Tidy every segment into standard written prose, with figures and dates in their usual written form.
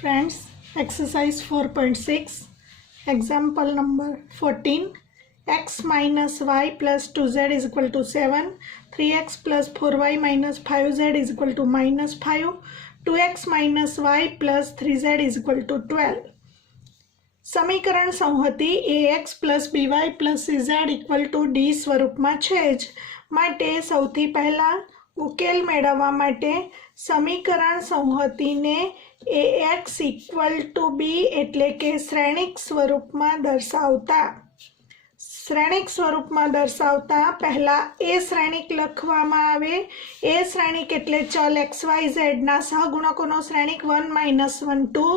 Friends, exercise 4.6, example number 14. X minus y plus 2z is equal to 7, 3x plus 4y minus 5z is equal to minus 5, 2x minus y plus 3z is equal to 12. સમીકરણ સંહતિ ax plus by plus cz equal to d સ્વરૂપમાં છે જ માટે સૌથી પહેલા ઉકેલ મેળવવા માટે સમીકરણ સંહતિને ax equal to b એટલે કે શ્રેણિક સ્વરૂપમાં દર્શાવતા પહેલા a શ્રેણિક લખવામાં આવે. a શ્રેણિક એટલે ચલ xyz ના સહગુણકોનો શ્રેણિક 1 -1 2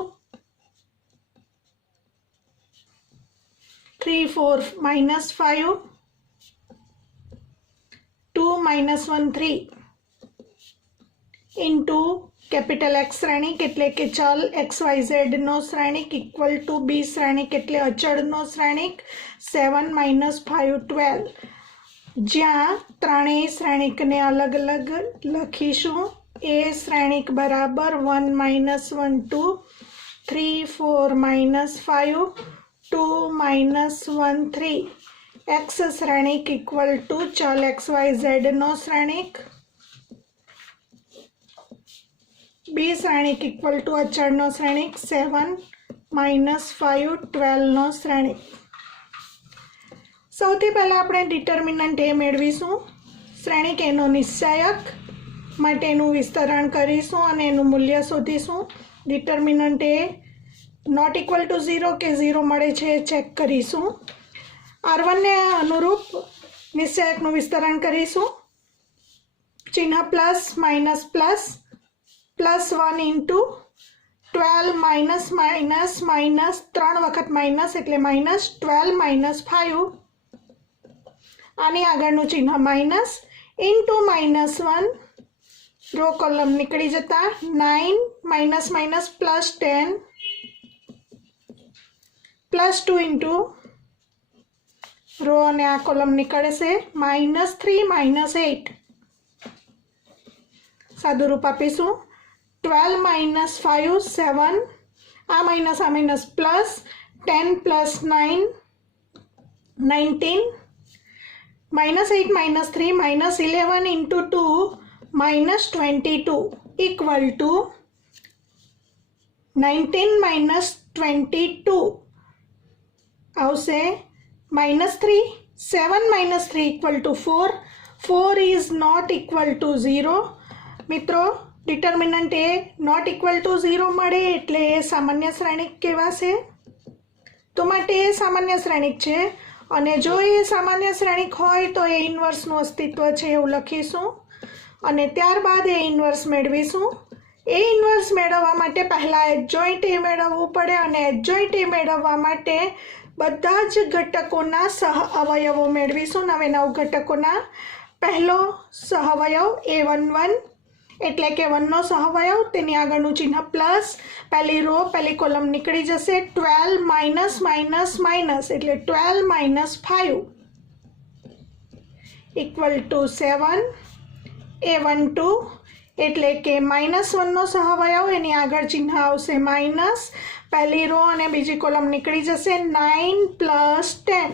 3 4 -5 2 -1 3 ઇન્ટુ કેપિટલ X શ્રેણિક એટલે કે ચલ XYZ નો શ્રેણિક ઇક્વલ ટુ B શ્રેણિક એટલે અચળનો શ્રેણિક 7 -5 12. જ્યાં ત્રણેય શ્રેણિકને અલગ અલગ લખીશું. A શ્રેણિક બરાબર 1 -1 2 3 4 -5 2 -1 3. X શ્રેણિક ઇક્વલ ટુ ચલ XYZ નો શ્રેણિક. B શ્રેણિક ઇક્વલ ટુ અચળનો શ્રેણિક 7 -5 12 નો શ્રેણિક. સૌથી પહેલા આપણે ડિટર્મિનન્ટ A મેળવીશું. શ્રેણિક એનો નિશ્ચાયક માટેનું વિસ્તરણ કરીશું અને એનું મૂલ્ય શોધીશું. Determinant A not equal to 0 કે 0 મળે છે ચેક કરીશું. R1 ને અનુરૂપ નિશ્ચાયકનું વિસ્તરણ કરીશું. ચિહ્ન plus minus plus +1 into 12 minus minus minus 3 વખત માઇનસ એટલે માઇનસ 12 -5. આની આગળનું ચિહ્ન માઇનસ ઇન્ટુ -1 રો કોલમ નીકળી જતા 9 માઇનસ માઇનસ +10 +2 ઇન્ટુ રો અને આ કોલમ નીકળશે -3 -8. સાદું રૂપ આપીશું. 12 -5 7 આ minus plus 10 + 9 19 -8 -3 -11 into 2 -22 equal to 19 -22 આવશે -3. 7 -3 equal to 4. 4 is not equal to 0. મિત્રો, determinant A not equal to 0 મળે એટલે એ સામાન્ય શ્રેણિક કહેવાશે. તો માટે એ સામાન્ય શ્રેણિક છે અને જો એ સામાન્ય શ્રેણિક હોય તો એ ઇન્વર્સનું અસ્તિત્વ છે એવું લખીશું અને ત્યારબાદ એ ઇન્વર્સ મેળવીશું. એ ઇન્વર્સ મેળવવા માટે પહેલાં એડજોઇન્ટ એ મેળવવું પડે અને એડજોઇન્ટ એ મેળવવા માટે બધા જ ઘટકોના સહ અવયવો મેળવીશું. 9 ઘટકોના પહેલો સહઅવયવ A11 એટલે કે 1 નો સહઅવયવ, તેની આગળનું ચિહ્ન પ્લસ, પહેલી રો પહેલી કોલમ નીકળી જશે. 12 માઇનસ માઇનસ માઇનસ એટલે 12 -5 ઇક્વલ ટુ 7. A12 એટલે કે -1 નો સહઅવયવ, એની આગળ ચિહ્ન આવશે માઇનસ, પહેલી રો અને બીજી કોલમ નીકળી જશે 9 + 10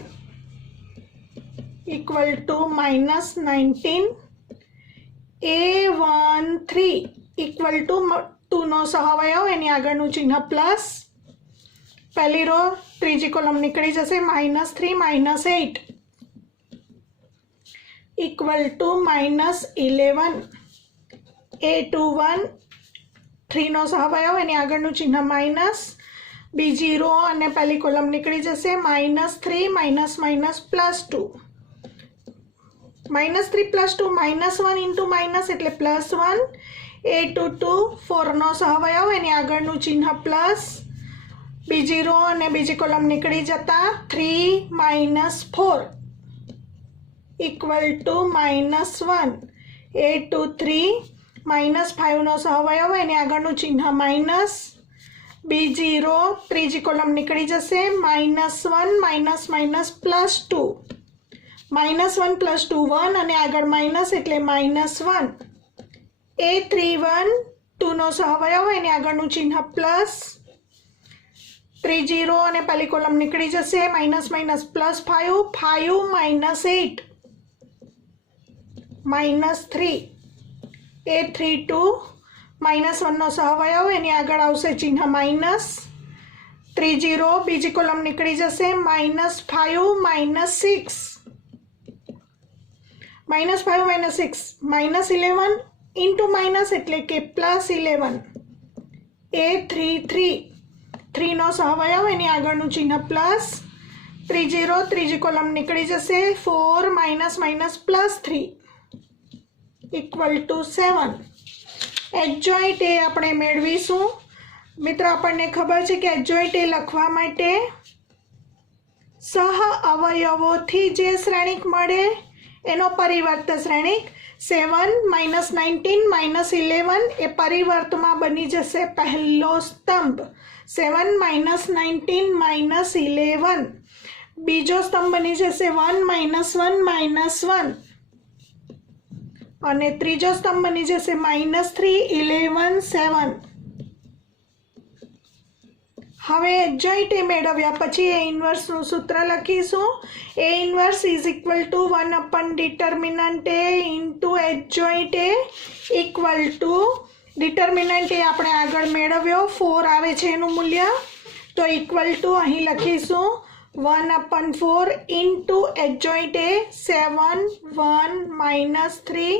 equal to -19. A13 equal to 2 નો સહઅવયવ, એની આગળનું ચિહ્ન પ્લસ, પહેલી રો ત્રીજી કોલમ નીકળી જશે -3 -8 ઇક્વલ ટુ -11. A21 3 નો સહઅવયવ, એની આગળનું ચિહ્ન માઇનસ, બીજી રો અને પહેલી કોલમ નીકળી જશે -3 -2 -3 + 2 -1 ઇન્ટુ માઇનસ એટલે +1. A22 4 નો સહઅવયવ, એની આગળનું ચિહ્ન પ્લસ, બીજી રો અને બીજી કોલમ નીકળી જતા 3 -4 ઇક્વલ ટુ -1. A23 -5 નો સહઅવયવ, એની આગળનું ચિહ્ન માઇનસ, બીજી રો ત્રીજી કોલમ નીકળી જશે -1 -2 -1 + 2 1 અને આગળ માઇનસ એટલે -1. A31 2 નો સહઅવયવ, એની આગળનું ચિહ્ન પ્લસ, 3 0 અને પહેલી કોલમ નીકળી જશે. Minus minus plus 5, 5 minus 8 minus 3, 8 3 2, -1નો સહવયવ એની આગળ આવશે ચિહ્ન માઇનસ. 3 0 બીજી કોલમ નીકળી જશે. -5 -6, -5 -6 -11 ઇન્ટુ માઇનસ એટલે કે +11. 8 3 3, 3નો સહવયવ એની આગળનું ચિહ્ન પ્લસ. 3 0 ત્રીજી કોલમ નીકળી જશે. 4 -3 = 7. એડજોઇન્ટ એ આપણે મેળવીશું. મિત્રો આપણને ખબર છે કે એડજોઇન્ટ એ લખવા માટે સહ અવયવોથી જે શ્રેણિક મળે એનો પરિવર્ત શ્રેણિક. 7 -19 -11 એ પરિવર્તમાં બની જશે પહેલો સ્તંભ. 7 -19 -11 બીજો સ્તંભ બની જશે 1 -1 -1 અને ત્રીજો સ્તંભ બની જશે -3 11 7. હવે એડજોઇન્ટ એ મેળવ્યા પછી એ ઇન્વર્સનું સૂત્ર લખીશું. A inverse is equal to 1 determinant A into adjoint A equal to determinant A આપણે આગળ મેળવ્યો 4 આવે છે એનું મૂલ્ય, તો ઇક્વલ ટુ અહીં લખીશું 1/4 ઇન્ટુ એડજોઇન્ટ એ 7 1 -3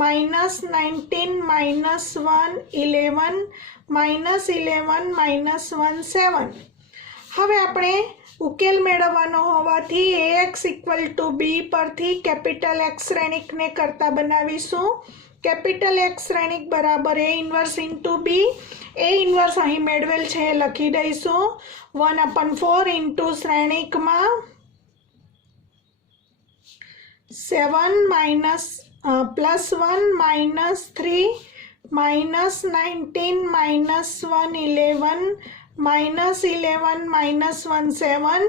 -19 -1 11 -11 -1 7. હવે આપણે ઉકેલ મેળવવાનો હોવાથી ax = b પરથી કેપિટલ X શ્રેણિકને કરતા બનાવીશું. કેપિટલ X શ્રેણિક બરાબર a inverse into b. a inverse અહીં મેળવેલ છે એ લખી દઈશું. 1/4 ઇન્ટુ શ્રેણિકમાં 7 +1 -3 -19 -1 11 -11 -1 7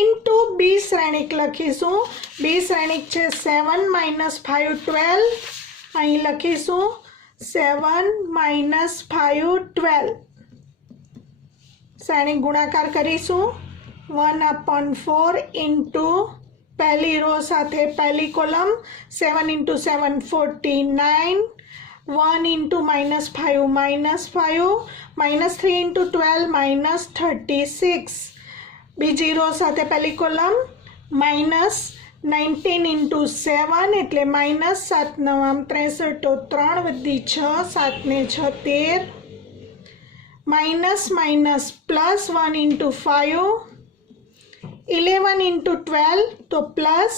ઇન્ટુ બી શ્રેણિક લખીશું. બી શ્રેણિક છે 7 -5 12. અહીં લખીશું 7 -5 12. શ્રેણિક ગુણાકાર કરીશું. 1/4 ઇન્ટુ પહેલી રો સાથે પહેલી કોલમ 7 × 7 49. 1 × -5 -5 -3 × 12 -36. બીજી રો સાથે પહેલી કોલમ -19 × 7 એટલે -7 9 63 તો 3 વધી 6 7 ને 6 13. માઇનસ પ્લસ 1 × 5 11 × 12 તો પ્લસ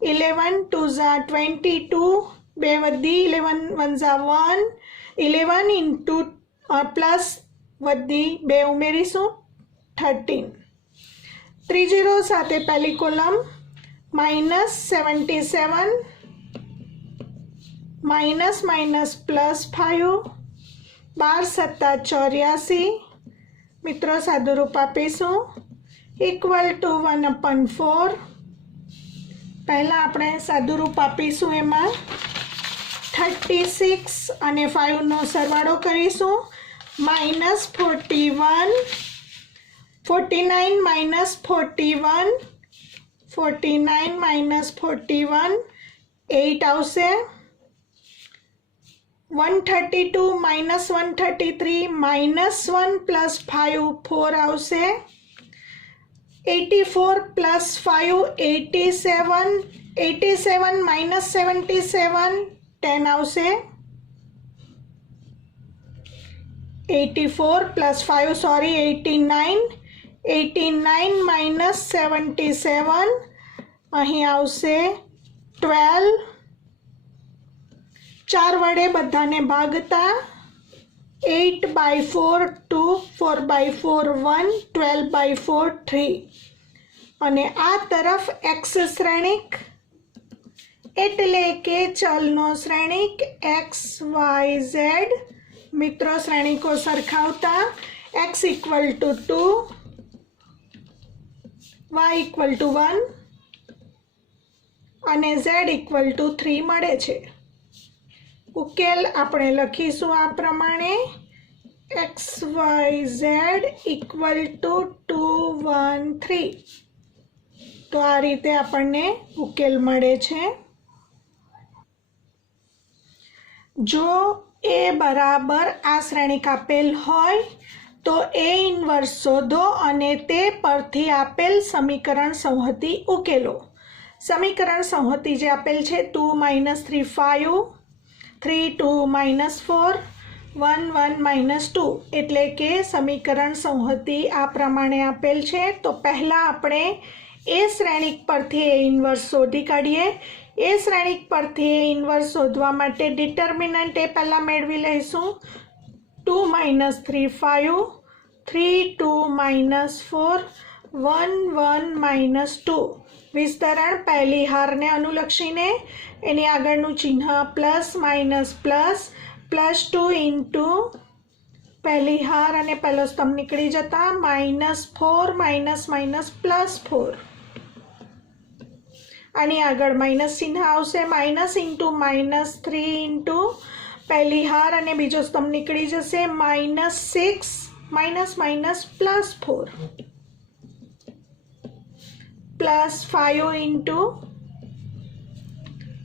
11 2 22 2 વધી 11 1 1 11 × પ્લસ વધી 2 ઉમેરીશું 13. ત્રીજી રો સાથે પહેલી કોલમ -77 પ્લસ 5 12 + 84. મિત્રો સાદુરૂપ આપીશું ઇક્વલ ટુ 1/4. પહેલાં આપણે સાદુરૂપ આપીશું એમાં 36 અને 5નો સરવાળો કરીશું. -49 -41 8 આવશે. 132 -133 -1 + 5 4 આવશે. 84 + 5 87 87 -77 10 આવશે. 84 + 5 89 89 -77 અહીં આવશે 12. 4 વડે બધાને ભાગતા 8/4 2 4/4 1 12/4 3 અને આ તરફ x શ્રેણિક એટલે કે ચલનો શ્રેણિક x y z. મિત્રો શ્રેણિકો સરખાવતા x = 2 y = 1 અને z = 3 મળે છે. ઉકેલ આપણે લખીશું આ પ્રમાણે. XYZ equal to 213. તો આ રીતે આપણને ઉકેલ મળે છે. જો એ બરાબર આ શ્રેણિક આપેલ હોય તો એ ઇન્વર્સ શોધો અને તે પરથી આપેલ સમીકરણ સંહતિ ઉકેલો. સમીકરણ સંહતિ જે આપેલ છે 2 - 3 5, 3 2 - 4, 1 1 - 2, એટલે કે સમીકરણ સંહતિ આ પ્રમાણે આપેલ છે. તો પહેલાં આપણે એ શ્રેણિક પરથી એ ઇન્વર્સ શોધી કાઢીએ. એ શ્રેણિક પરથી એ ઇન્વર્સ શોધવા માટે ડિટર્મિનન્ટ એ પહેલાં મેળવી લઈશું. 2 - 3 5, 3 2 - 4, 1 1 - 2. વિસ્તરણ પહેલી હારને અનુલક્ષીને એની આગળનું ચિહ્ન પ્લસ માઇનસ પ્લસ +2 ઇન્ટુ પહેલી હાર અને પહેલો સ્તંભ નીકળી જતા -4 -+4. આની આગળ માઇનસ ચિહ્ન આવશે માઇનસ ઇન્ટુ -3 ઇન્ટુ પહેલી હાર અને બીજો સ્તંભ નીકળી જશે -6 -+4 +5 ઇન્ટુ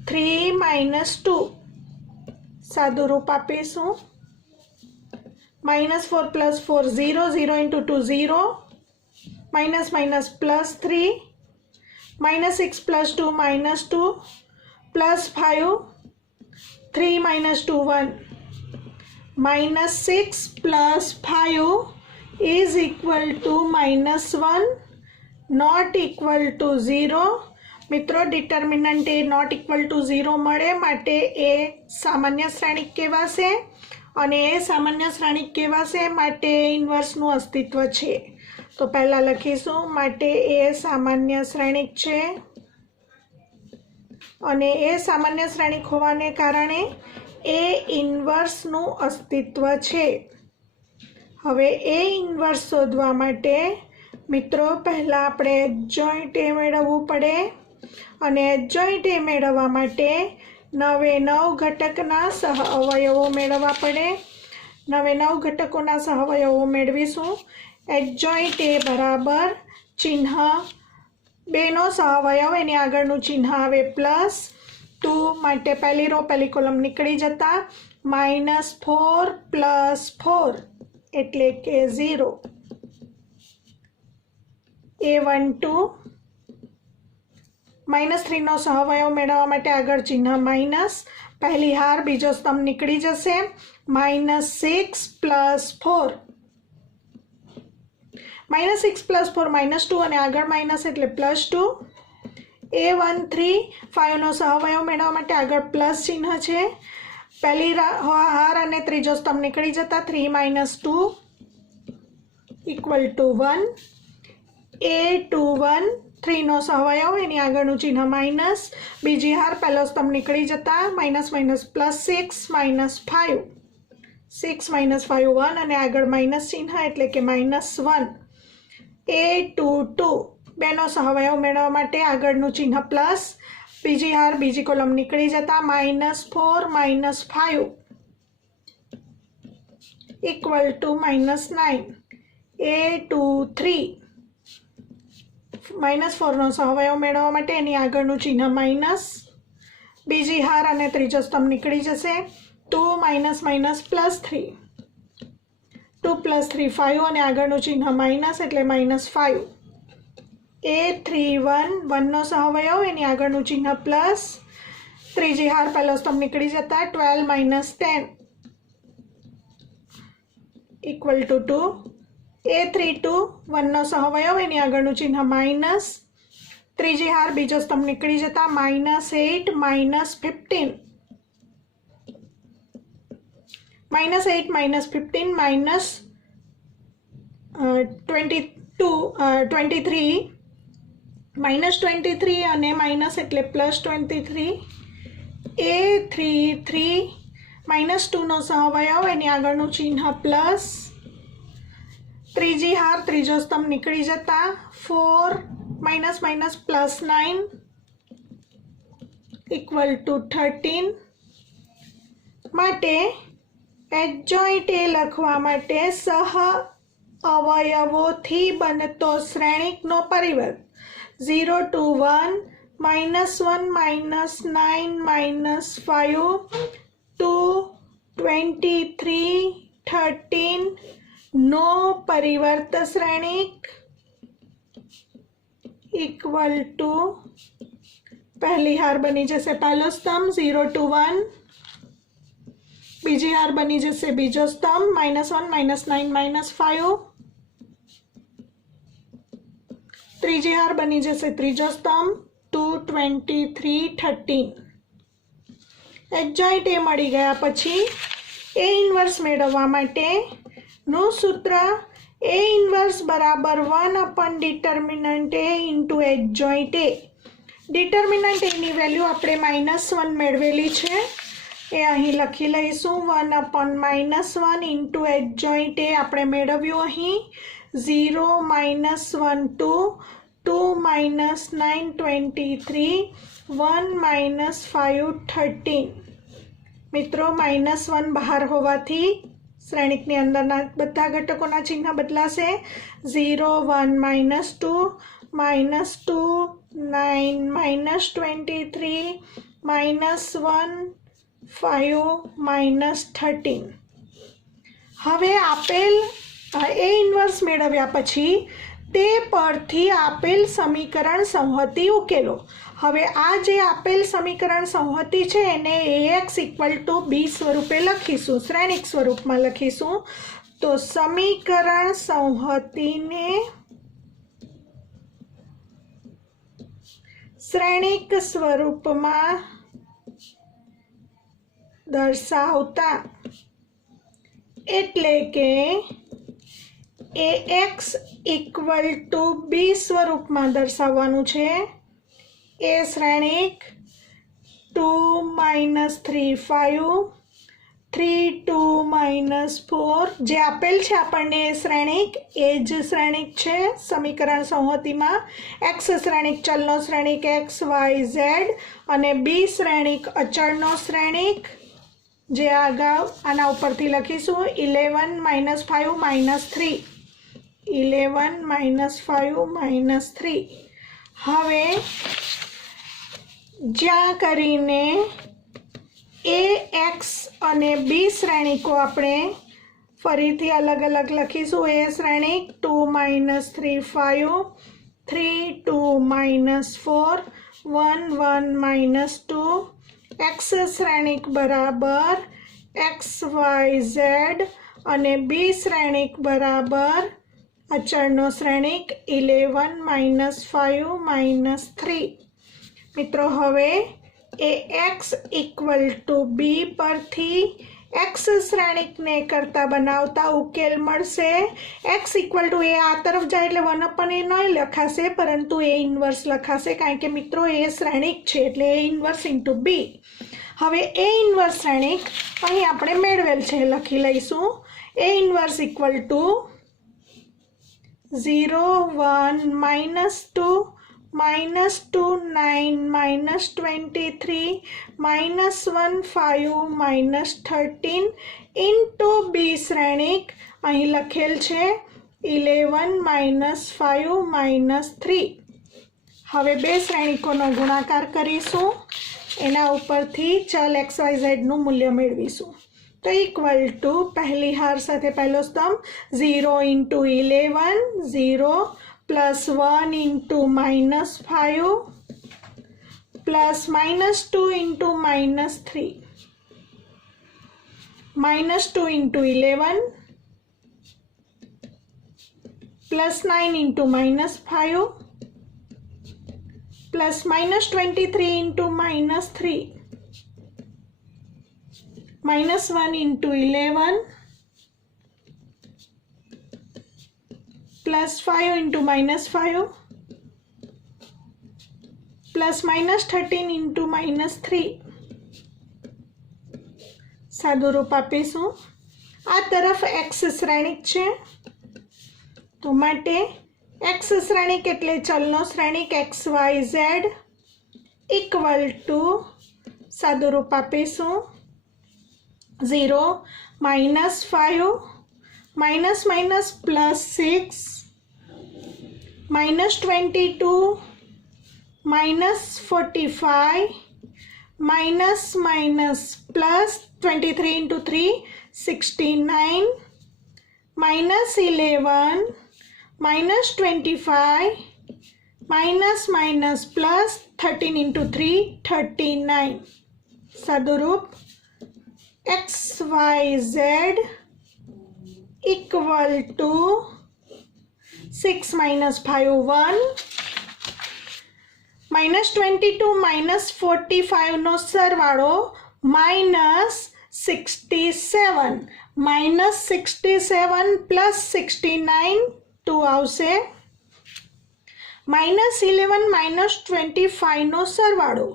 3 - 2. સાદું રૂપ આપીશું. -4 + 4 0, 0 × 2 0, -+3, -6 + 2 -2, +5, 3 - 2 1. -6 + 5 is equal to -1, not equal to 0. મિત્રો determinant A not equal to 0 મળે માટે એ સામાન્ય શ્રેણિક કહેવાશે અને એ સામાન્ય શ્રેણિક કહેવાશે માટે ઇન્વર્સનું અસ્તિત્વ છે. તો પહેલાં લખીશું માટે એ સામાન્ય શ્રેણિક છે અને એ સામાન્ય શ્રેણિક હોવાને કારણે એ ઇન્વર્સનું અસ્તિત્વ છે. હવે એ ઇન્વર્સ શોધવા માટે મિત્રો પહેલાં આપણે એડજોઇન્ટ એ મેળવવું પડે અને એડજોઇન્ટ એ મેળવવા માટે 9 એ 9 ઘટકના સહ અવયવો મેળવવા પડે. 9 એ 9 ઘટકોના સહ અવયવો મેળવીશું. એડજોઇન્ટ એ બરાબર ચિહ્ન 2નો સહ અવયવ એની આગળનું ચિહ્ન આવે +2 માટે પહેલી રો પહેલી કોલમ નીકળી જતા -4 + 4 એટલે કે 0. A12 -3નો સહઅવયવ મેળવવા માટે આગળ ચિહ્ન માઇનસ પહેલી હાર બીજો સ્તંભ નીકળી જશે -6 + 4. -6 + 4 -2 અને આગળ માઇનસ એટલે +2. A13 5નો સહઅવયવ મેળવવા માટે આગળ પ્લસ ચિહ્ન છે. પહેલી હાર અને ત્રીજો સ્તંભ નીકળી જતા 3 - 2 = 1. A21 3નો સહઅવયવ એની આગળનું ચિહ્ન માઇનસ બીજી હાર પહેલો સ્તંભ નીકળી જતા -6 -5 6 - 5 1 અને આગળ માઇનસ ચિહ્ન એટલે કે -1. A22 2નો સહઅવયવ મેળવવા માટે આગળનું ચિહ્ન પ્લસ બીજી હાર બીજી કોલમ નીકળી જતા -4 - 5 = -9. A23 -4નો સહઅવયવ મેળવવા માટે એની આગળનું ચિહ્ન માઇનસ બીજી હાર અને ત્રીજો સ્તંભ નીકળી જશે 2 - +3 2 + 3 5 અને આગળનું ચિહ્ન માઇનસ એટલે -5. A31 1નો સહઅવયવ એની આગળનું ચિહ્ન પ્લસ ત્રીજી હાર પહેલો સ્તંભ નીકળી જતા 12 - 10 = 2. A32 1નો સહઅવયવ એની આગળનું ચિહ્ન માઇનસ ત્રીજી હાર બીજો સ્તંભ નીકળી જતા -8 - 15 -8 - 15 -23 -23 અને માઇનસ એટલે +23. A33 -2નો સહઅવયવ એની આગળનું ચિહ્ન પ્લસ ત્રીજી હાર ત્રીજો સ્તંભ નીકળી જતા 4 - +9 = 13 માટે એડજોઇન્ટ એ લખવા માટે સહ અવયવોથી બનતો શ્રેણિકનો પરિવર્ત 0 to 1 -1 -9 -5 2 23 13 નો પરિવર્ત શ્રેણિક इक्वल टू पहली हार बनी जैसे पहलो स्तंभ 0 to 1 बीजी हार बनी जैसे बीजो स्तंभ -1 -9 -5 त्रीजी हार बनी जैसे त्रीजो स्तंभ 2 23 13 एडजॉइंट ए मળી ગયા પછી ए इनवर्स મેળવવા માટે નું सूत्र ए इनवर्स बराबर 1 determinant A into adjoint A determinant A knee value आपणे -1 મેળવેલી છે એ અહીં લખી લઈશું 1/-1 इंटू एडजॉइंट ए આપણે મેળવ્યું અહીં 0 -1 2 2 -9 23 1 -5 13 મિત્રો -1 બહાર હોવાથી શ્રેણિકની અંદરના બધા ઘટકોના ચિહ્ન બદલાશે 0 1 -2 -2 9 -23 -1 5 -13 હવે આપેલ એ ઇન્વર્સ મેળવ્યા પછી તે પરથી આપેલ સમીકરણ સંહતિ ઉકેલો હવે આ જે આપેલ સમીકરણ સંહતિ છે એને ax = b સ્વરૂપે લખીશું શ્રેણિક સ્વરૂપમાં લખીશું તો સમીકરણ સંહતિને શ્રેણિક સ્વરૂપમાં દર્શાવતા એટલે કે ax = b સ્વરૂપમાં દર્શાવવાનું છે ए श्रेणिक 2 -3 5 3 2 -4 जे आपेल छे आपणे ए श्रेणिक ए ज श्रेणिक छे समीकरण संहतिमां एक्स श्रेणिक चलनो श्रेणिक एक्स वाय झेड अने बी श्रेणिक अचळनो श्रेणिक जे आगाऊ आना उपरथी लखीशुं 11 -5 -3 11 -5 -3 हवे ज्यां करीने ए एक्स अने बी श्रेणिको आपणे फरीथी अलग अलग लखीशुं ए श्रेणिक 2 -3 5 3 2 -4 1 1 -2 एक्स श्रेणिक बराबर एक्स वाय झेड अने बी श्रेणिक बराबर अचळनो श्रेणिक 11 -5 -3 मित्रों हवे ax = b परथी एक्स श्रेणिक ने करता बनावता उकेल मळशे x = a आ तरफ जाए એટલે 1/a नहीं लखाशे परंतु a इनवर्स लखाशे कारण के मित्रों a श्रेणिक छे એટલે a इनवर्स * b हवे a इनवर्स श्रेणिक અહીં આપણે મેળવેલ છે લખી લઈશું a inverse = 0 1 -2 -2 9 -23 -1 5 -13 into B Shrenik અહીં લખેલ છે 11 -5 -3 હવે બે શ્રેણિકોનો ગુણાકાર કરીશું એના ઉપરથી ચલ xyz નું મૂલ્ય મેળવીશું तो इक्वल टू पहली हार साथे पहलो स्तंभ 0 × 11 0 +1 × -5 +-2 × -3 -2 × 11 +9 × -5 +-23 × -3 -1 × 11 +5 × -5 +-13 × -3 सादू रूप आपीशुं आ तरफ एक्स श्रेणिक छे तो माटे एक्स श्रेणिक एटले चलनो श्रेणिक X Y Z equal to सादू रूप आपीशुं 0 -5 minus minus plus 6 minus 22 minus 45 minus minus plus 23 into 3 69 minus 11 minus 25 minus minus plus 13 into 3 39 સદરૂપ XYZ equal to 6 minus 5 1 minus 22 minus 45 નો સરવાળો minus 67 minus 67 plus 69 2 આવશે minus 11 minus 25 નો સરવાળો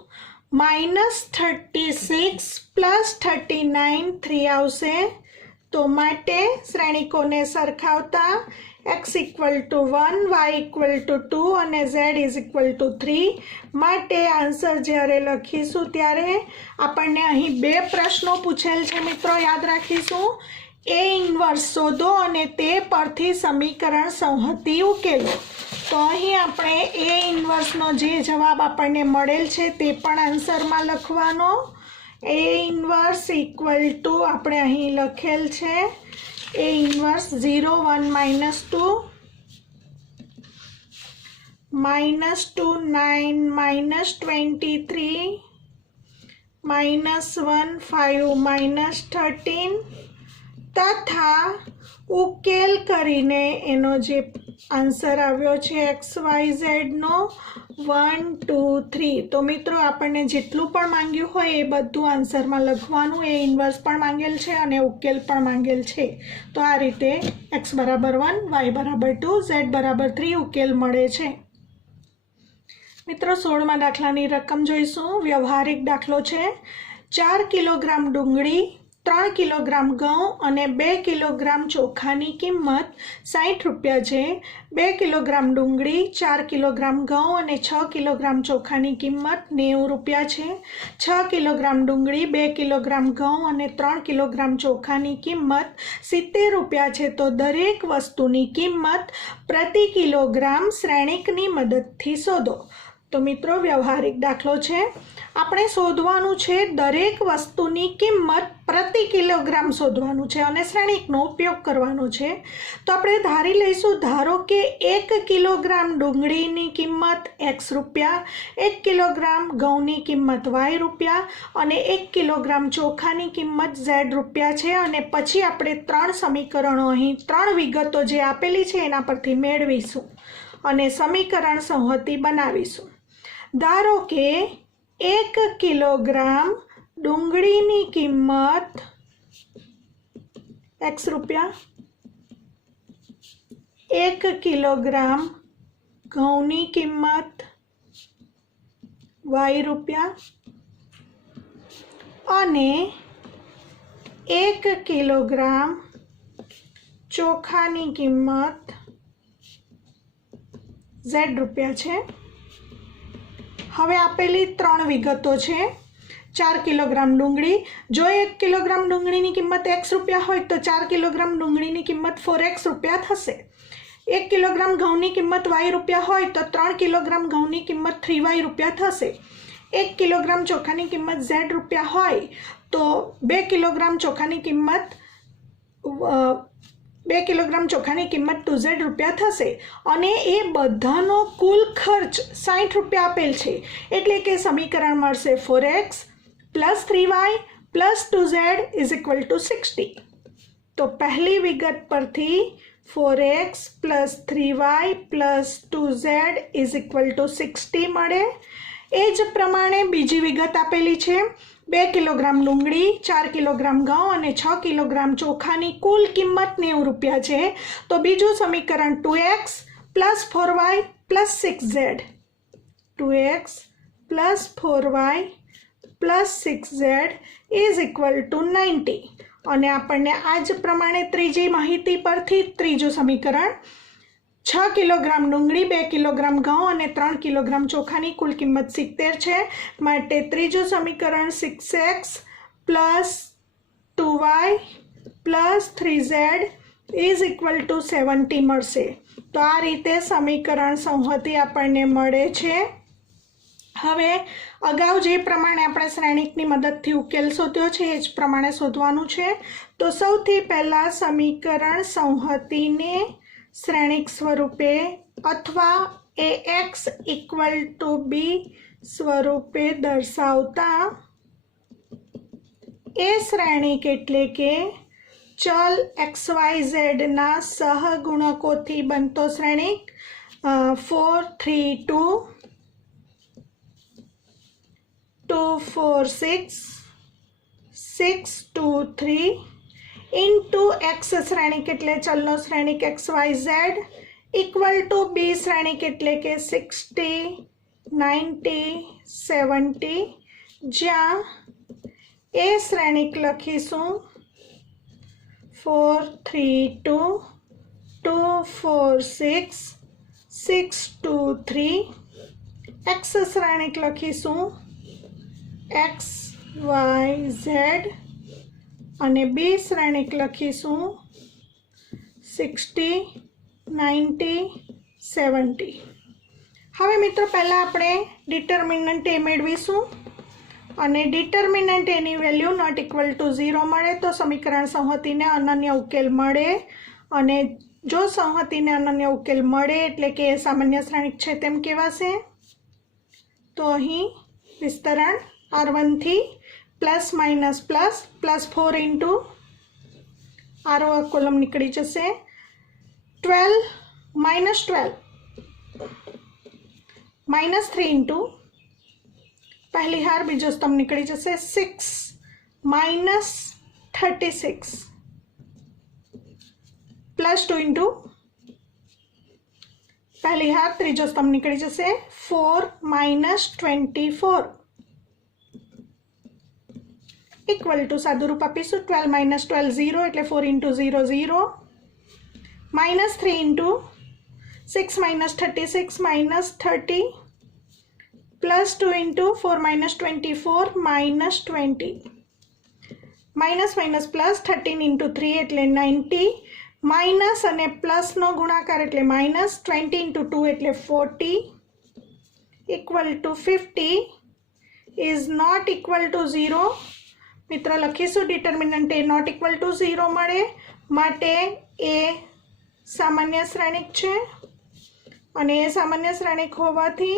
minus 36 plus 39 3 આવશે તો માટે શ્રેણિકોને સરખાવતા x equal to 1 y equal to 2 અને z is equal to 3 માટે answer જ્યારે લખીશું ત્યારે આપણને અહીં બે પ્રશ્નો પૂછેલ છે મિત્રો યાદ રાખીશું A ઇન્વર્સ શોધો અને તે પરથી સમીકરણ સંહતિ ઉકેલો તો અહીં આપણે A ઇન્વર્સનો જે જવાબ આપણને મળેલ છે તે પણ આન્સરમાં લખવાનો A ઇન્વર્સ ઇક્વલ ટુ આપણે અહીં લખેલ છે A ઇન્વર્સ 0 1 -2 -2 9 -23 -1 5 -13 તથા ઉકેલ કરીને એનો જે આન્સર આવ્યો છે XYZ નો 1 2 3 તો મિત્રો આપણને જેટલું પણ માંગ્યું હોય એ બધું આન્સરમાં લખવાનું એ ઇન્વર્સ પણ માંગેલ છે અને ઉકેલ પણ માંગેલ છે તો આ રીતે x બરાબર 1 y બરાબર 2 z બરાબર 3 ઉકેલ મળે છે મિત્રો 16મા દાખલાની રકમ જોઈશું વ્યવહારિક દાખલો છે 4 કિલોગ્રામ ડુંગળી 3 કિલોગ્રામ ઘઉં અને 2 કિલોગ્રામ ચોખાની કિંમત 60 રૂપિયા છે 2 કિલોગ્રામ ડુંગળી 4 કિલોગ્રામ ઘઉં અને 6 કિલોગ્રામ ચોખાની કિંમત 90 રૂપિયા છે 6 કિલોગ્રામ ડુંગળી 2 કિલોગ્રામ ઘઉં અને 3 કિલોગ્રામ ચોખાની કિંમત 70 રૂપિયા છે તો દરેક વસ્તુની કિંમત પ્રતિ કિલોગ્રામ શ્રેણિકની મદદથી શોધો તો મિત્રો વ્યવહારિક દાખલો છે આપણે શોધવાનું છે દરેક વસ્તુની કિંમત પ્રતિ કિલોગ્રામ શોધવાનું છે અને શ્રેણિકનો ઉપયોગ કરવાનો છે તો આપણે ધારી લઈશું ધારો કે 1 કિલોગ્રામ ડુંગળીની કિંમત x રૂપિયા 1 કિલોગ્રામ ઘઉંની કિંમત y રૂપિયા અને 1 કિલોગ્રામ ચોખાની કિંમત z રૂપિયા છે અને પછી આપણે 3 સમીકરણો અહીં 3 વિગતો જે આપેલી છે એના પરથી મેળવીશું અને સમીકરણ સંહતિ બનાવીશું ધારો કે 1 કિલોગ્રામ ડુંગળીની કિંમત x રૂપિયા 1 કિલોગ્રામ ઘઉંની કિંમત y રૂપિયા અને 1 કિલોગ્રામ ચોખાની કિંમત z રૂપિયા છે હવે આપેલી 3 વિગતો છે 4 કિલોગ્રામ ડુંગળી જો 1 કિલોગ્રામ ડુંગળીની કિંમત x રૂપિયા હોય તો 4 કિલોગ્રામ ડુંગળીની કિંમત 4x રૂપિયા થશે 1 કિલોગ્રામ ઘઉંની કિંમત y રૂપિયા હોય તો 3 કિલોગ્રામ ઘઉંની કિંમત 3y રૂપિયા થશે 1 કિલોગ્રામ ચોખાની કિંમત z રૂપિયા હોય તો 2 કિલોગ્રામ ચોખાની કિંમત 2 કિલોગ્રામ ચોખાની કિંમત 2z રૂપિયા થશે અને એ બધાનો કુલ ખર્ચ 60 રૂપિયા આપેલ છે એટલે કે સમીકરણ મળશે 4x plus 3y plus 2z is equal two 60 તો પહેલી વિગત પરથી 4x plus 3y plus 2z is equal two 60 મળે એ જ પ્રમાણે બીજી વિગત આપેલી છે 2 કિલોગ્રામ ડુંગળી 4 કિલોગ્રામ ઘઉં અને 6 કિલોગ્રામ ચોખાની કુલ કિંમત 90 રૂપિયા છે તો બીજું સમીકરણ 2x plus 4y plus 6z 2x plus 4y plus 6z is equal two 90 અને આપણને આ જ પ્રમાણે ત્રીજી માહિતી પરથી ત્રીજું સમીકરણ 6 કિલોગ્રામ ડુંગળી 2 કિલોગ્રામ ઘઉં અને 3 કિલોગ્રામ ચોખાની કુલ કિંમત 70 છે માટે ત્રીજું સમીકરણ 6x plus 2y plus 3z is equal two 70 મળશે. તો આ રીતે સમીકરણ સંહતિ આપણને મળે છે. હવે અગાઉ જે પ્રમાણે આપણે શ્રેણિકની મદદથી ઉકેલ શોધ્યો છે એ જ પ્રમાણે શોધવાનું છે. તો સૌથી પહેલાં સમીકરણ સંહતિને શ્રેણિક સ્વરૂપે અથવા ax ઇક્વલ ટુ બી સ્વરૂપે દર્શાવતા એ શ્રેણિક એટલે કે ચલ XYZ ના સહગુણકોથી બનતો શ્રેણિક 4 3 2 2 4 6 6 2 3 ઇન્ટુ x શ્રેણિક એટલે ચલનો શ્રેણિક XYZ ઇક્વલ ટુ બી શ્રેણિક એટલે કે 60 90 70 જ્યાં એ શ્રેણિક લખીશું 4 3 2 2 4 6 6 2 3 x શ્રેણિક લખીશું x y z અને બી શ્રેણિક લખીશું 60 90 70. હવે મિત્રો પહેલાં આપણે ડિટર્મિનન્ટ એ મેળવીશું અને ડિટર્મિનન્ટ એની વેલ્યુ નોટ ઇક્વલ ટુ 0 મળે તો સમીકરણ સંહતિને અનન્ય ઉકેલ મળે. અને જો સંહતિને અનન્ય ઉકેલ મળે એટલે કે એ સામાન્ય શ્રેણિક છે તેમ કહેવાશે. તો અહીં વિસ્તરણ R1 થી plus minus plus plus 4 into આરો કોલમ નીકળી જશે 12 માઇનસ 3 ઇન્ટુ पहली हार बीजो स्तंभ निकली जैसे 6 माइनस 36 प्लस 2 इंटू पहली हार त्रीजो स्तंभ निकली जैसे 4 माइनस 24 इक्वल टू सादू रूप आपीशू 12 माइनस 12 0 એટલે 4 into 0 0 minus 3 into 6 minus 36 minus 30 plus 2 into 4 minus 24 minus 20 minus minus plus 13 into 3 एटले 90 माइनस अने प्लस नो गुणाकार एटले माइनस 20 इंटू 2 एटले 40 equal to 50 is not equal to 0. मित्र लखीशू determinant A not equal to 0 मळे माटे ए सामान्य श्रेणिक छे अने ए सामान्य श्रेणिक होवाथी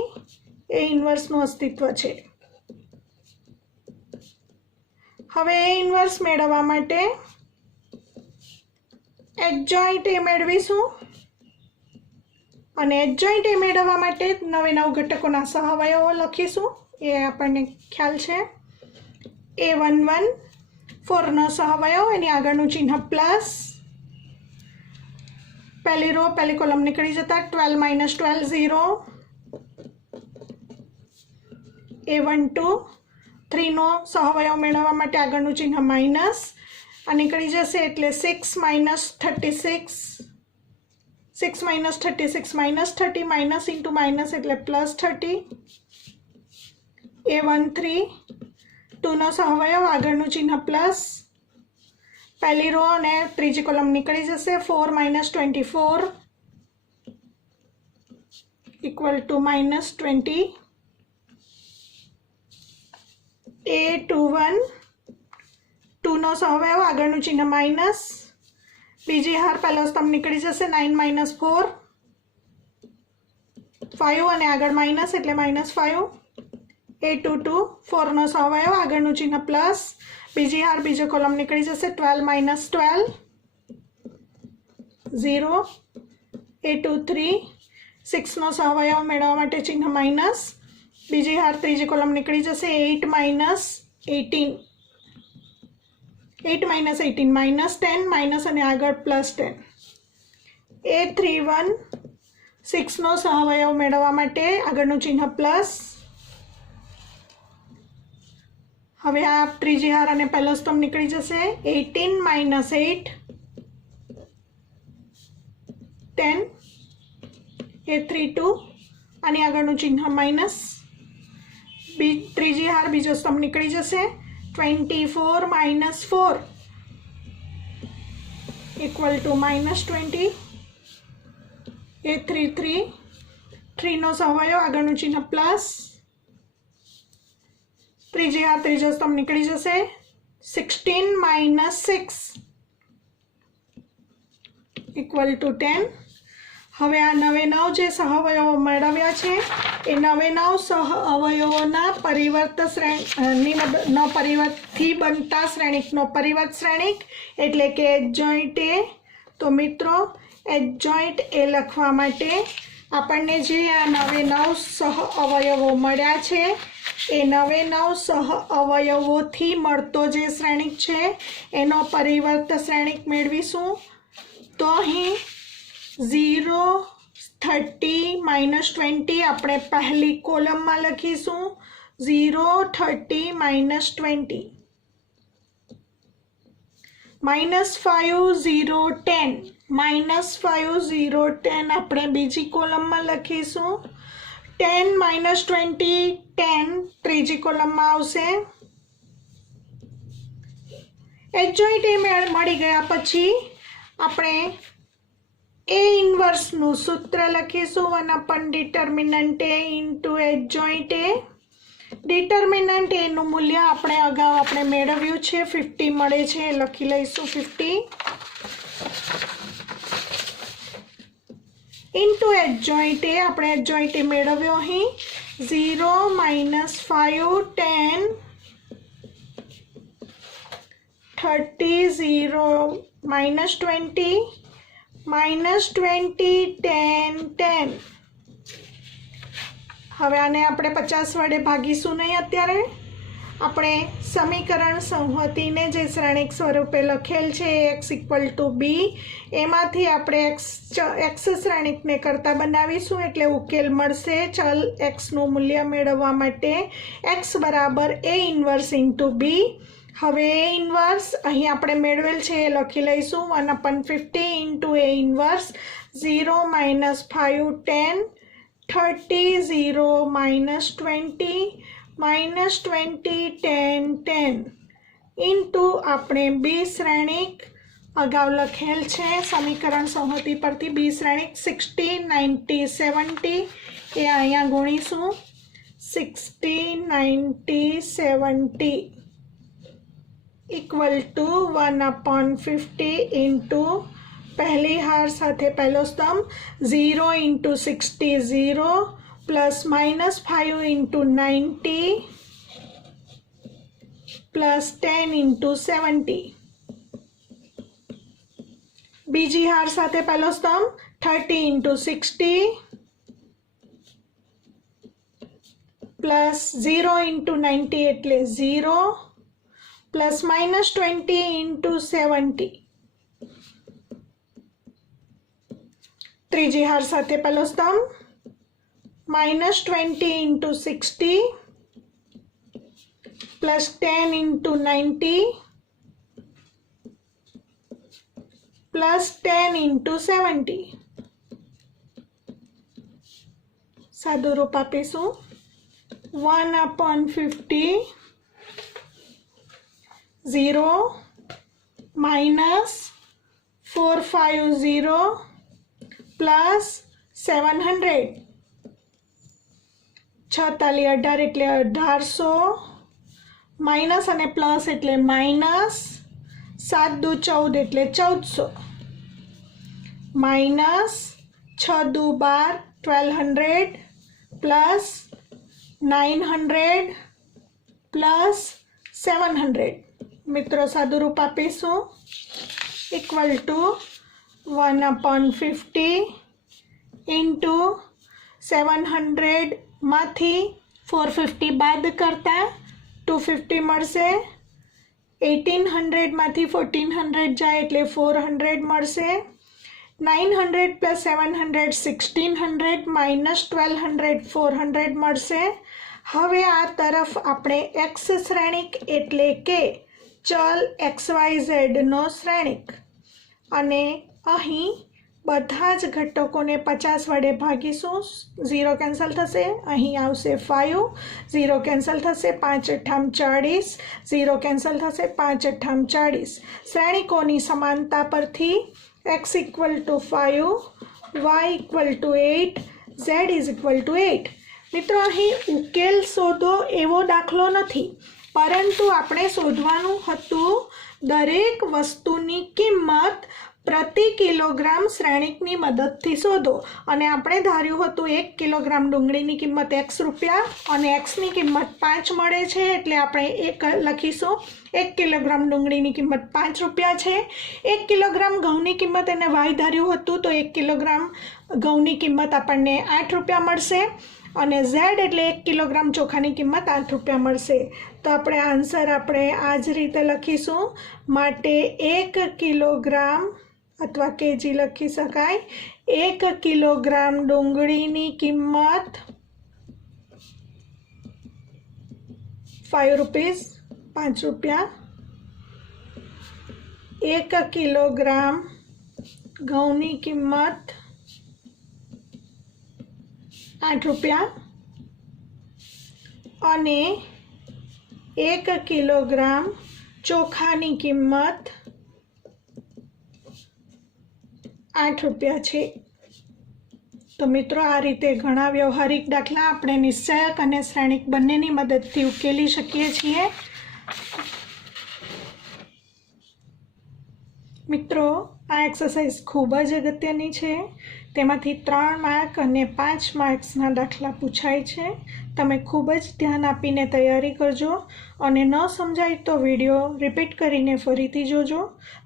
ए इन्वर्सનું અસ્તિત્વ છે. હવે એ ઇન્વર્સ મેળવવા માટે એડજોઇન્ટ એ મેળવીશું અને એડજોઇન્ટ એ મેળવવા માટે નવે નવ ઘટકોના સહઅવયવો લખીશું. એ આપણને ખ્યાલ છે. A11 4નો સહઅવયવ એની આગળનું ચિહ્ન પ્લસ પહેલી રો પહેલી કોલમ નીકળી જતા 12 માઇનસ 12 0 A12 3 નો સહઅવયવ મેળવવા માટે આગળનું ચિહ્ન માઇનસ આ નીકળી જશે એટલે 6 minus 36 6 minus 36 minus 30 minus into minus એટલે પ્લસ 30 A13 2 નો સહઅવયવ આગળનું ચિહ્ન પ્લસ પહેલી રો અને ત્રીજી કોલમ નીકળી જશે 4 minus 24 equal to minus 20 A21 2 નો સહઅવયવ આગળનું ચિહ્ન માઇનસ બીજી હાર પહેલો સ્તંભ નીકળી જશે 9 માઇનસ 4 5 અને આગળ માઇનસ એટલે માઇનસ 5 A22 4 નો સહઅવયવ આગળનું ચિહ્ન પ્લસ બીજી હાર બીજો કોલમ નીકળી જશે 12 માઇનસ 12 0 A23 6 નો સહઅવયવ મેળવવા માટે ચિહ્ન માઇનસ બીજી હાર ત્રીજી કોલમ નીકળી જશે 8 માઇનસ 18 8 માઇનસ 18 માઇનસ 10 માઇનસ અને આગળ પ્લસ 10 A31 6 નો સહઅવયવ મેળવવા માટે આગળનું ચિહ્ન પ્લસ હવે આ ત્રીજી હાર અને પહેલો સ્તંભ નીકળી જશે 18 માઇનસ 8 10 A32 આની આગળનું ચિહ્ન માઇનસ ત્રીજી હાર બીજો સ્તંભ નીકળી જશે 24 માઇનસ 4 ઇક્વલ ટુ -20 એ 3 નો સહવાયો આગળનું ચિહ્ન પ્લસ ત્રીજી આ ત્રીજો સ્તંભ નીકળી જશે 16 - 6 ઇક્વલ ટુ 10 હવે આ 9 જે સહઅવયવો મેળવ્યા છે એ 9 સહઅવયવોના પરિવર્તથી બનતા શ્રેણિકનો પરિવર્ત શ્રેણિક એટલે કે એડજોઇન્ટ એ તો મિત્રો એડજોઇન્ટ એ લખવા માટે આપણને જે આ 9 સહઅવયવો મળ્યા છે એ 9 સહઅવયવોથી મળતો જે શ્રેણિક છે એનો પરિવર્ત શ્રેણિક મેળવીશું તો અહીં 0 30 -20 આપણે પહેલી કોલમમાં લખીશું 0 30 -20 -5 0 10 -5 0 10 આપણે બીજી કોલમમાં લખીશું 10 -20 10 ત્રીજી કોલમમાં આવશે એડજોઇન્ટ એ મળી ગયા પછી આપણે એ ઇન્વર્સનું સૂત્ર લખીશું 1 determinant A into adjoint A determinant એનું મૂલ્ય આપણે અગાઉ મેળવ્યું છે 50 મળે છે લખી લઈશું 50 ઇન્ટુ એડજોઇન્ટ એ આપણે એડજોઇન્ટ એ મેળવ્યો અહીં 0 -5 10 30 0 -20 -20 10 10 હવે આને આપણે 50 વડે ભાગીશું નહીં અત્યારે આપણે સમીકરણ સંહતિને જે શ્રેણિક સ્વરૂપે લખેલ છે x = b એમાંથી આપણે x શ્રેણિકને કરતા બનાવીશું એટલે ઉકેલ મળશે ચલ x નું મૂલ્ય મેળવવા માટે x બરાબર a ઇન્વર્સ * b હવે એ ઇન્વર્સ અહીં આપણે મેળવેલ છે એ લખી લઈશું 1/50 ઇન્ટુ એ ઇન્વર્સ 0 -5 10 30 0 -20 -20 10 10 ઇન્ટુ આપણે બી શ્રેણિક અગાઉ લખેલ છે સમીકરણ સંહતિ પરથી બી શ્રેણિક 60 90 70 એ અહીંયા ગુણીશું 60 90 70 ઇક્વલ ટુ 1/50 ઇન્ટુ પહેલી હાર સાથે પહેલો સ્તંભ 0 × 60 0 પ્લસ -5 × 90 પ્લસ 10 × 70 બીજી હાર સાથે પહેલો સ્તંભ 30 × 60 પ્લસ 0 × 90 એટલે 0 પ્લસ -20 × 70 ત્રીજી હાર સાથે પહેલો સ્તંભ -20 × 60 પ્લસ 10 × 90 પ્લસ 10 × 70 સાદું રૂપ આપીશું 1/50 0 -450 પ્લસ 700 6 × 18 એટલે 1800 માઇનસ અને પ્લસ એટલે માઇનસ 7 × 14 એટલે 1400 માઇનસ 6 × 12 1200 પ્લસ 900 પ્લસ 700 મિત્રો સાદું રૂપ આપીશું ઇક્વલ ટુ 1/50 ઇન્ટુ 700 માંથી 450 બાદ કરતા 250 મળશે 1800 માંથી 1400 જાય એટલે 400 મળશે 900 પ્લસ 700 1600 માઇનસ 1200 400 મળશે હવે આ તરફ આપણે x શ્રેણિક એટલે કે ચલ XYZ નો શ્રેણિક અને અહીં બધા જ ઘટકોને 50 વડે ભાગીશું, 0 કેન્સલ થશે, અહીં આવશે 5, 0 કેન્સલ થશે, 5 અઠ્ઠામ 40, 0 કેન્સલ થશે, 5 અઠ્ઠામ 40. શ્રેણિકોની સમાનતા પરથી x = 5, y = 8, z = 8. મિત્રો અહીં ઉકેલ શોધો એવો દાખલો નથી, પરંતુ આપણે શોધવાનું હતું દરેક વસ્તુની કિંમત પ્રતિ કિલોગ્રામ શ્રેણિકની મદદથી શોધો. અને આપણે ધાર્યું હતું 1 કિલોગ્રામ ડુંગળીની કિંમત x રૂપિયા અને xની કિંમત 5 મળે છે, એટલે આપણે લખીશું 1 કિલોગ્રામ ડુંગળીની કિંમત 5 રૂપિયા છે. 1 કિલોગ્રામ ઘઉંની કિંમત એને y ધાર્યું હતું, તો 1 કિલોગ્રામ ઘઉંની કિંમત આપણને 8 રૂપિયા મળશે, અને z એટલે 1 કિલોગ્રામ ચોખાની કિંમત 8 રૂપિયા મળશે. તો આપણે આન્સર આપણે આ જ રીતે લખીશું. માટે 1 કિલોગ્રામ અથવા કેજી લખી શકાય. 1 કિલોગ્રામ ડુંગળીની કિંમત 5 રૂપીસ, 5 રૂપિયા. 1 કિલોગ્રામ ઘઉંની કિંમત 8 રૂપિયા અને 1 કિલોગ્રામ ચોખાની કિંમત 8 રૂપિયા છે. તો મિત્રો આ રીતે ઘણા વ્યવહારિક દાખલા આપણે નિશ્ચયક અને શ્રેણિક બંનેની મદદથી ઉકેલી શકીએ છીએ. મિત્રો આ એક્સરસાઇઝ ખૂબ જ અગત્યની છે. તેમાંથી 3 માર્ક અને 5 માર્ક્સના દાખલા પૂછાય છે. તમે ખૂબ જ ધ્યાન આપીને તૈયારી કરજો, અને ન સમજાય તો વિડીયો રિપીટ કરીને ફરીથી જોજો.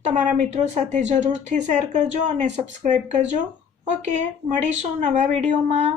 તમારા મિત્રો સાથે જરૂરથી શેર કરજો અને સબસ્ક્રાઈબ કરજો. ઓકે, મળીશું નવા વિડીયોમાં.